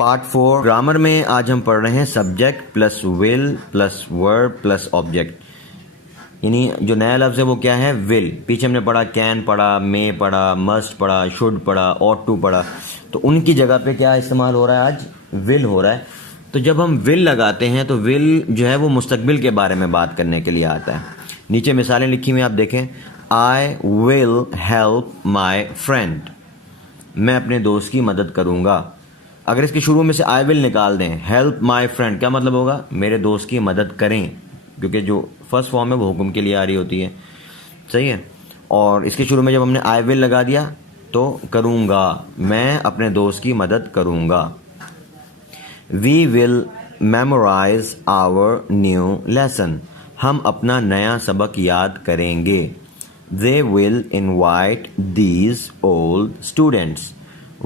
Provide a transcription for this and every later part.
Part 4 grammar میں آج ہم پڑھ رہے ہیں subject plus will plus verb plus object. یعنی جو نیا لفظ ہے وہ کیا ہے؟ ول. پیچھے ہم نے پڑھا کین پڑھا، مے پڑھا، مسٹ پڑھا، شوڈ پڑھا، اوٹ ٹو پڑھا. تو ان کی جگہ پہ کیا استعمال ہو رہا ہے آج؟ ول ہو رہا ہے. تو جب ہم ول لگاتے ہیں تو ول جو ہے وہ مستقبل کے بارے میں بات کرنے کے لیے آتا ہے. نیچے مثالیں لکھی ہوئی ہیں آپ دیکھیں. آئی ول ہیلپ مائی فرینڈ. میں اپنے دوست کی مدد کروں گا. اگر اس کے شروع میں سے آئی ول نکال دیں، ہیلپ مائی فرینڈ، کیا مطلب ہوگا؟ میرے دوست کی مدد کریں، کیونکہ جو فرسٹ فارم ہے وہ حکم کے لیے آ رہی ہوتی ہے. صحیح ہے. اور اس کے شروع میں جب ہم نے آئی ول لگا دیا تو کروں گا، میں اپنے دوست کی مدد کروں گا. وی ول میمورائز آور نیو لیسن. ہم اپنا نیا سبق یاد کریں گے. They will invite these old students.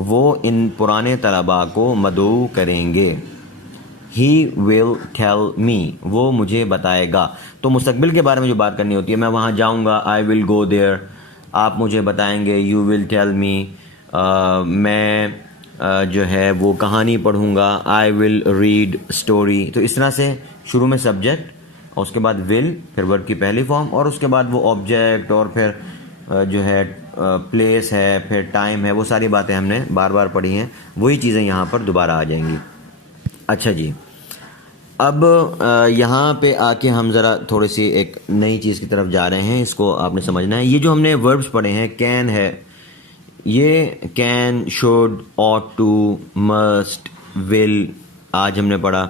وہ ان پرانے طلباء کو مدعو کریں گے. He will tell me. وہ مجھے بتائے گا. تو مستقبل کے بارے میں جو بات کرنی ہوتی ہے، میں وہاں جاؤں گا، I will go there. آپ مجھے بتائیں گے، you will tell me. میں جو ہے وہ کہانی پڑھوں گا، I will read story. تو اس طرح سے شروع میں سبجیکٹ اور اس کے بعد ول، پھر ورب کی پہلی فارم، اور اس کے بعد وہ آبجیکٹ، اور پھر جو ہے پلیس ہے، پھر ٹائم ہے. وہ ساری باتیں ہم نے بار بار پڑھی ہیں، وہی چیزیں یہاں پر دوبارہ آ جائیں گی. اچھا جی، اب یہاں پہ آ کے ہم ذرا تھوڑی سی ایک نئی چیز کی طرف جا رہے ہیں. اس کو آپ نے سمجھنا ہے. یہ جو ہم نے وربس پڑھے ہیں، کین ہے، یہ can, should, ought to، must، will آج ہم نے پڑھا.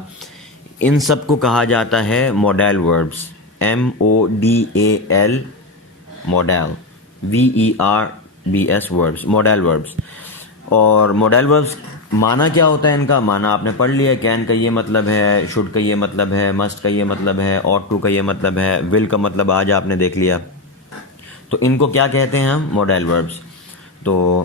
ان سب کو کہا جاتا ہے modal verbs. MODAL، modal, VERBS verbs, modal verbs. اور موڈیل وربس معنی کیا ہوتا ہے؟ ان کا معنی آپ نے پڑھ لیا. کین کا یہ مطلب ہے، شوڈ کا یہ مطلب ہے، مسٹ کا یہ مطلب ہے، ought to کا یہ مطلب ہے، will کا مطلب آج آپ نے دیکھ لیا. تو ان کو کیا کہتے ہیں ہم؟ موڈیل وربس. تو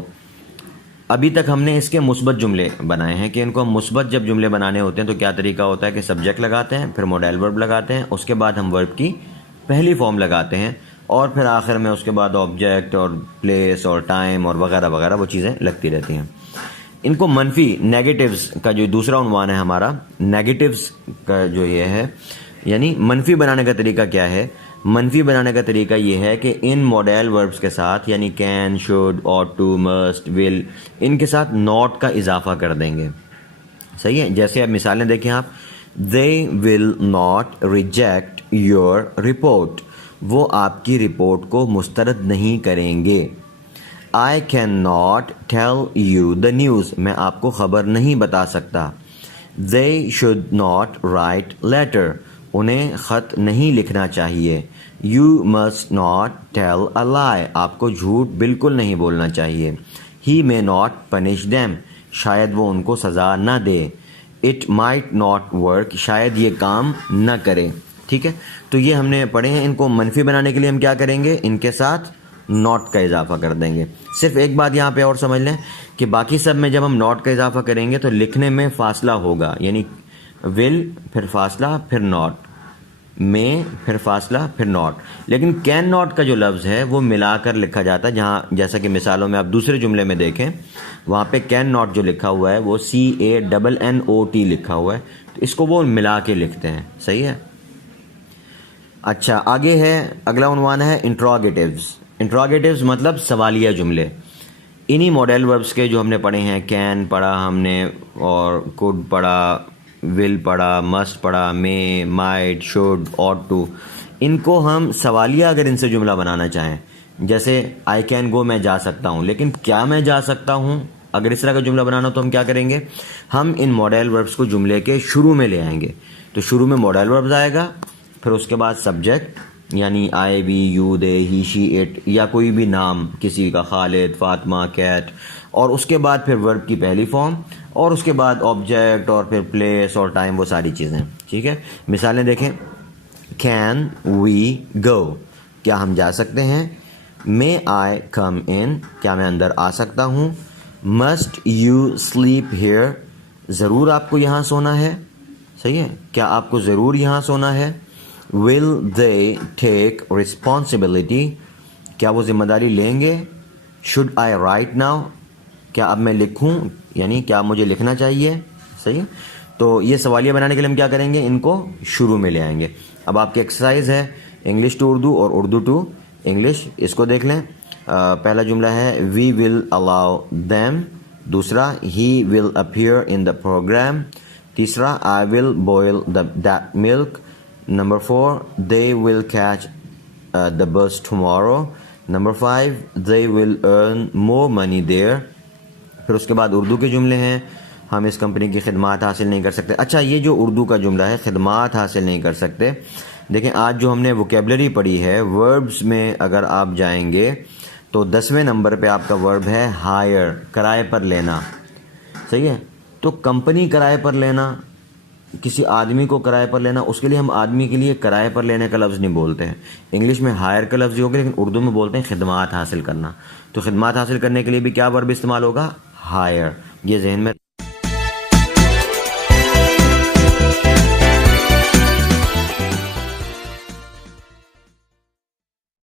ابھی تک ہم نے اس کے مثبت جملے بنائے ہیں کہ ان کو ہم مثبت جب جملے بنانے ہوتے ہیں تو کیا طریقہ ہوتا ہے کہ سبجیکٹ لگاتے ہیں، پھر موڈیل ورب لگاتے ہیں، اس کے بعد ہم ورب کی پہلی فارم لگاتے ہیں، اور پھر آخر میں اس کے بعد آبجیکٹ اور پلیس اور ٹائم اور وغیرہ وغیرہ وہ چیزیں لگتی رہتی ہیں. ان کو منفی، نیگیٹیوز کا جو دوسرا عنوان ہے ہمارا، نیگیٹیوز کا جو یہ ہے، یعنی منفی بنانے کا طریقہ کیا ہے؟ منفی بنانے کا طریقہ یہ ہے کہ ان موڈیل وربس کے ساتھ، یعنی can, should, ought to، must، will، ان کے ساتھ ناٹ کا اضافہ کر دیں گے. صحیح ہے. جیسے اب مثالیں دیکھیں آپ. they will not reject your report. وہ آپ کی رپورٹ کو مسترد نہیں کریں گے. I cannot tell you the news. میں آپ کو خبر نہیں بتا سکتا. they should not write letter. انہیں خط نہیں لکھنا چاہیے. You must not tell a lie. آپ کو جھوٹ بالکل نہیں بولنا چاہیے. He may not punish them. شاید وہ ان کو سزا نہ دے. It might not work. شاید یہ کام نہ کرے. ٹھیک ہے. تو یہ ہم نے پڑھے ہیں. ان کو منفی بنانے کے لیے ہم کیا کریں گے؟ ان کے ساتھ ناٹ کا اضافہ کر دیں گے. صرف ایک بات یہاں پہ اور سمجھ لیں کہ باقی سب میں جب ہم ناٹ کا اضافہ کریں گے تو لکھنے میں فاصلہ ہوگا. یعنی ول، پھر فاصلہ، پھر ناٹ، میں، پھر فاصلہ، پھر ناٹ. لیکن کین ناٹ کا جو لفظ ہے وہ ملا کر لکھا جاتا ہے. جہاں جیسا کہ مثالوں میں آپ دوسرے جملے میں دیکھیں، وہاں پہ کین ناٹ جو لکھا ہوا ہے وہ CANNOT لکھا ہوا ہے. تو اس کو وہ ملا کے لکھتے ہیں. صحیح ہے. اچھا، آگے ہے اگلا عنوان ہے انٹروگیٹیوز. انٹروگیٹیوز مطلب سوالیہ جملے. انہی موڈیل وربس کے جو ہم نے پڑھے ہیں، کین پڑھا ہم نے، اور کوڈ پڑھا، ول پڑھا، مسٹ پڑھا، مے، مائٹ، شوڈ، ought to. ان کو ہم سوالیہ اگر ان سے جملہ بنانا چاہیں، جیسے آئی کین گو، میں جا سکتا ہوں، لیکن کیا میں جا سکتا ہوں؟ اگر اس طرح کا جملہ بنانا تو ہم کیا کریں گے؟ ہم ان موڈیل وربس کو جملے کے شروع میں لے آئیں گے. تو شروع میں موڈیل وربس آئے گا، پھر اس کے بعد سبجیکٹ، یعنی آئی، وی، you, they, he, she, it, یا کوئی بھی نام کسی کا، خالد، فاطمہ، کیٹ، اور اس کے بعد پھر ورب کی پہلی فارم، اور اس کے بعد آبجیکٹ، اور پھر پلیس اور ٹائم، وہ ساری چیزیں. ٹھیک ہے. مثالیں دیکھیں. کین وی گو. کیا ہم جا سکتے ہیں؟ مے آئی کم ان. کیا میں اندر آ سکتا ہوں؟ Must you sleep here. ضرور آپ کو یہاں سونا ہے. صحیح ہے. کیا آپ کو ضرور یہاں سونا ہے؟ ول دے ٹیک رسپانسبلٹی. کیا وہ ذمہ داری لیں گے؟ Should I right now. کیا اب میں لکھوں، یعنی کیا مجھے لکھنا چاہیے؟ صحیح ہے. تو یہ سوالیہ بنانے کے لیے ہم کیا کریں گے, ان کو شروع میں لے آئیں گے. اب آپ کی ایکسرسائز ہے انگلش ٹو اردو اور اردو ٹو انگلش. اس کو دیکھ لیں. پہلا جملہ ہے وی ول الاؤ دیم. دوسرا ہی will appear in the program. تیسرا I will boil that milk. Number 4 they will catch the bus tomorrow. Number 5 they will earn more money there. پھر اس کے بعد اردو کے جملے ہیں, ہم اس کمپنی کی خدمات حاصل نہیں کر سکتے. اچھا, یہ جو اردو کا جملہ ہے خدمات حاصل نہیں کر سکتے, دیکھیں آج جو ہم نے ووکیبلری پڑھی ہے وربز میں اگر آپ جائیں گے تو 10ویں نمبر پہ آپ کا ورب ہے ہائر, کرائے پر لینا. صحیح ہے. تو کمپنی کرائے پر لینا, کسی آدمی کو کرائے پر لینا, اس کے لیے ہم آدمی کے لیے کرائے پر لینے کا لفظ نہیں بولتے ہیں. انگلش میں ہائر کا لفظ ہی ہوگا, لیکن اردو میں بولتے ہیں خدمات حاصل کرنا. تو خدمات حاصل کرنے کے لیے بھی کیا ورب استعمال ہوگا, ہائر. یہ ذہن میں